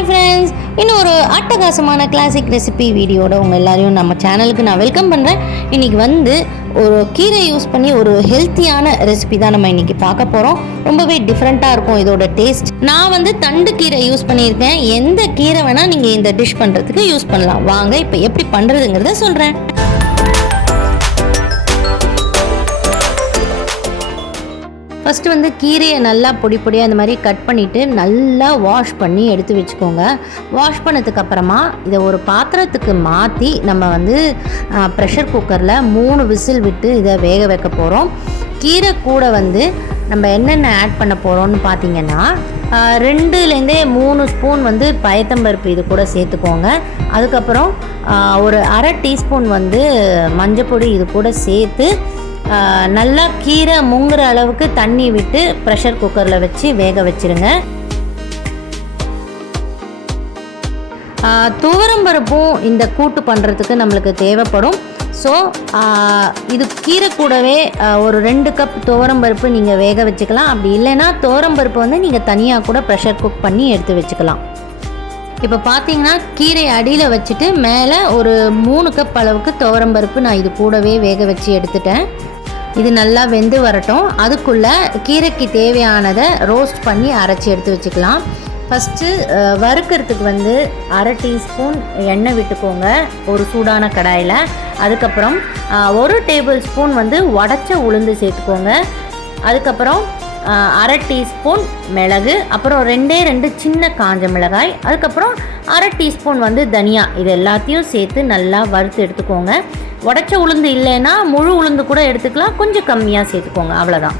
Hi friends, இன்னும் ஒரு அட்டகாசமான கிளாசிக் ரெசிபி வீடியோட உங்கள் எல்லாரையும் நம்ம சேனலுக்கு நான் வெல்கம் பண்ணுறேன். இன்றைக்கி வந்து ஒரு கீரை யூஸ் பண்ணி ஒரு ஹெல்த்தியான ரெசிபி தான் நம்ம இன்றைக்கி பார்க்க போகிறோம். ரொம்பவே டிஃப்ரெண்ட்டாக இருக்கும் இதோட டேஸ்ட். நான் வந்து தண்டு கீரை யூஸ் பண்ணியிருக்கேன். எந்த கீரை வேணால் நீங்கள் இந்த டிஷ் பண்ணுறதுக்கு யூஸ் பண்ணலாம். வாங்க இப்போ எப்படி பண்ணுறதுங்கிறத சொல்கிறேன். ஃபஸ்ட்டு வந்து கீரையை நல்லா பொடி பொடியாக இந்த மாதிரி கட் பண்ணிவிட்டு நல்லா வாஷ் பண்ணி எடுத்து வச்சுக்கோங்க. வாஷ் பண்ணதுக்கப்புறமா இதை ஒரு பாத்திரத்துக்கு மாற்றி நம்ம வந்து ப்ரெஷர் குக்கரில் 3 விசில் விட்டு இதை வேக வைக்க போகிறோம். கீரை கூட வந்து நம்ம என்னென்ன ஆட் பண்ண போகிறோம்னு பார்த்தீங்கன்னா 2-3 ஸ்பூன் வந்து பயத்தம்பருப்பு இது கூட சேர்த்துக்கோங்க. அதுக்கப்புறம் ஒரு அரை டீஸ்பூன் வந்து மஞ்சப்பொடி இது கூட சேர்த்து நல்லா கீரை முங்குற அளவுக்கு தண்ணி விட்டு ப்ரெஷர் குக்கரில் வச்சு வேக வச்சுருங்க. துவரம்பருப்பும் இந்த கூட்டு பண்ணுறதுக்கு நம்மளுக்கு தேவைப்படும். ஸோ இது கீரை கூடவே ஒரு 2 கப் துவரம்பருப்பு நீங்கள் வேக வச்சுக்கலாம். அப்படி இல்லைன்னா துவரம்பருப்பு வந்து நீங்கள் தனியாக கூட ப்ரெஷர் குக் பண்ணி எடுத்து வச்சுக்கலாம். இப்போ பார்த்தீங்கன்னா கீரை அடியில் வச்சுட்டு மேலே ஒரு 3 கப் அளவுக்கு துவரம்பருப்பு நான் இது கூடவே வேக வச்சு எடுத்துட்டேன். இது நல்லா வெந்து வரட்டும். அதுக்குள்ளே கீரைக்கு தேவையானதை ரோஸ்ட் பண்ணி அரைச்சி எடுத்து வச்சுக்கலாம். ஃபஸ்ட்டு வறுக்கிறதுக்கு வந்து அரை டீஸ்பூன் எண்ணெய் விட்டுக்கோங்க ஒரு சூடான கடாயில். அதுக்கப்புறம் 1 டேபிள் ஸ்பூன் வந்து உடச்ச உளுந்து சேர்த்துக்கோங்க. அதுக்கப்புறம் அரை டீஸ்பூன் மிளகு, அப்புறம் 2 சின்ன காஞ்ச மிளகாய், அதுக்கப்புறம் அரை டீஸ்பூன் வந்து தனியா, இது எல்லாத்தையும் சேர்த்து நல்லா வறுத்து எடுத்துக்கோங்க. உடச்ச உளுந்து இல்லைன்னா முழு உளுந்து கூட எடுத்துக்கலாம், கொஞ்சம் கம்மியாக சேர்த்துக்கோங்க, அவ்வளோதான்.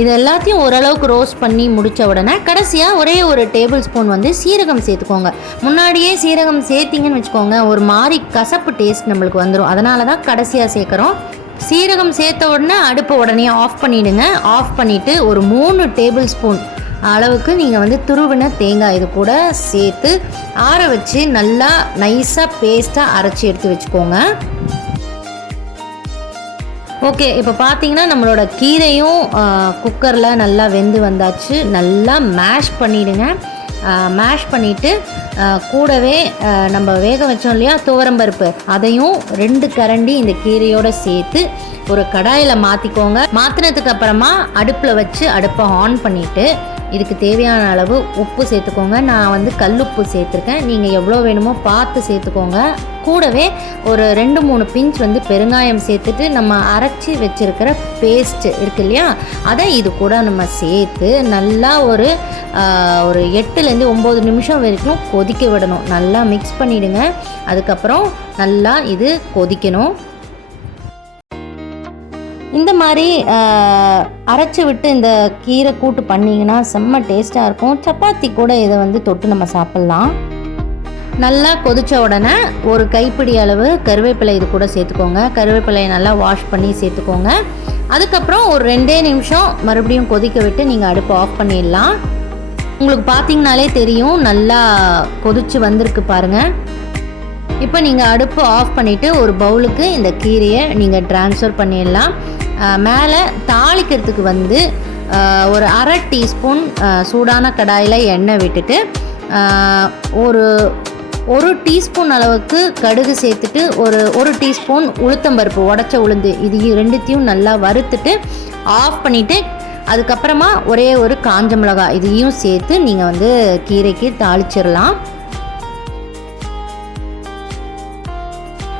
இது எல்லாத்தையும் ஓரளவுக்கு ரோஸ்ட் பண்ணி முடித்த உடனே கடைசியாக ஒரே ஒரு டேபிள் ஸ்பூன் வந்து சீரகம் சேர்த்துக்கோங்க. முன்னாடியே சீரகம் சேர்த்திங்கன்னு வச்சுக்கோங்க, ஒரு மாதிரி கசப்பு டேஸ்ட் நம்மளுக்கு வந்துடும். அதனால தான் கடைசியாக சேர்க்குறோம். சீரகம் சேர்த்த உடனே அடுப்பை உடனே ஆஃப் பண்ணிவிடுங்க. ஆஃப் பண்ணிவிட்டு ஒரு 3 டேபிள் ஸ்பூன் அளவுக்கு நீங்கள் வந்து துருவின தேங்காய் இது கூட சேர்த்து ஆற வச்சு நல்லா நைஸாக பேஸ்ட்டாக அரைச்சி எடுத்து வச்சுக்கோங்க. ஓகே, இப்போ பார்த்தீங்கன்னா நம்மளோட கீரையும் குக்கரில் நல்லா வெந்து வந்தாச்சு. நல்லா மேஷ் பண்ணிவிடுங்க. மேஷ் பண்ணிவிட்டு கூடவே நம்ம வேக வச்சோம் இல்லையா துவரம்பருப்பு, அதையும் 2 கரண்டி இந்த கீரையோடு சேர்த்து ஒரு கடாயில் மாற்றிக்கோங்க. மாற்றினதுக்கு அப்புறமா அடுப்பில் வச்சு அடுப்பை ஆன் பண்ணிவிட்டு இதுக்கு தேவையான அளவு உப்பு சேர்த்துக்கோங்க. நான் வந்து கல்லுப்பு சேர்த்துருக்கேன், நீங்கள் எவ்வளோ வேணுமோ பார்த்து சேர்த்துக்கோங்க. கூடவே ஒரு 2-3 பிஞ்ச் வந்து பெருங்காயம் சேர்த்துட்டு நம்ம அரைச்சி வச்சுருக்கிற பேஸ்ட்டு இருக்கு இல்லையா, அதை இது கூட நம்ம சேர்த்து நல்லா ஒரு 8-9 நிமிஷம் வரைக்கும் கொதிக்க விடணும். நல்லா மிக்ஸ் பண்ணிவிடுங்க. அதுக்கப்புறம் நல்லா இது கொதிக்கணும். இந்த மாதிரி அரைச்சி விட்டு இந்த கீரை கூட்டு பண்ணிங்கன்னா செம்ம டேஸ்ட்டாக இருக்கும். சப்பாத்தி கூட இதை வந்து தொட்டு நம்ம சாப்பிட்லாம். நல்லா கொதித்த உடனே ஒரு கைப்பிடி அளவு கருவேப்பிலை இது கூட சேர்த்துக்கோங்க. கருவேப்பிலையை நல்லா வாஷ் பண்ணி சேர்த்துக்கோங்க. அதுக்கப்புறம் ஒரு 2 நிமிஷம் மறுபடியும் கொதிக்க விட்டு நீங்கள் அடுப்பை ஆஃப் பண்ணிடலாம். உங்களுக்கு பார்த்தீங்கனாலே தெரியும் நல்லா கொதிச்சு வந்திருக்கு பாருங்கள். இப்போ நீங்கள் அடுப்பு ஆஃப் பண்ணிவிட்டு ஒரு பவுலுக்கு இந்த கீரையை நீங்கள் ட்ரான்ஸ்ஃபர் பண்ணிடலாம். மேலே தாளிக்கிறதுக்கு வந்து ஒரு அரை டீஸ்பூன் சூடான கடாயில் எண்ணெய் விட்டுட்டு ஒரு டீஸ்பூன் அளவுக்கு கடுகு சேர்த்துட்டு ஒரு டீஸ்பூன் உளுத்தம்பருப்பு உடச்ச உளுந்து, இது 2த்தையும் நல்லா வறுத்துட்டு ஆஃப் பண்ணிவிட்டு அதுக்கப்புறமா ஒரே ஒரு காஞ்ச மிளகாய் இதையும் சேர்த்து நீங்கள் வந்து கீரைக்கு தாளிச்சிடலாம்.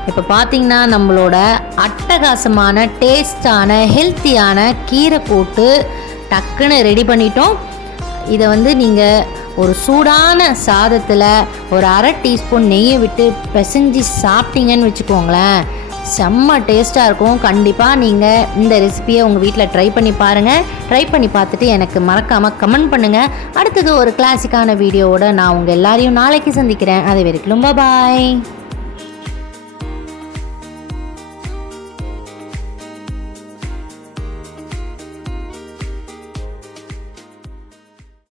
இப்போ பார்த்தீங்கன்னா நம்மளோட அட்டகாசமான டேஸ்டான ஹெல்த்தியான கீரை கூட்டு டக்குன்னு ரெடி பண்ணிட்டோம். இதை வந்து நீங்கள் ஒரு சூடான சாதத்தில் ஒரு அரை டீஸ்பூன் நெய்யை விட்டு பிசைஞ்சு சாப்பிட்டீங்கன்னு வச்சுக்கோங்களேன், செம்ம டேஸ்ட்டாக இருக்கும். கண்டிப்பாக நீங்கள் இந்த ரெசிபியை உங்கள் வீட்டில் ட்ரை பண்ணி பாருங்கள். ட்ரை பண்ணி பார்த்துட்டு எனக்கு மறக்காமல் கமெண்ட் பண்ணுங்கள். அடுத்தது ஒரு கிளாசிக்கான வீடியோவோட நான் உங்கள் எல்லாரையும் நாளைக்கு சந்திக்கிறேன். அது வரைக்கும் பாய்.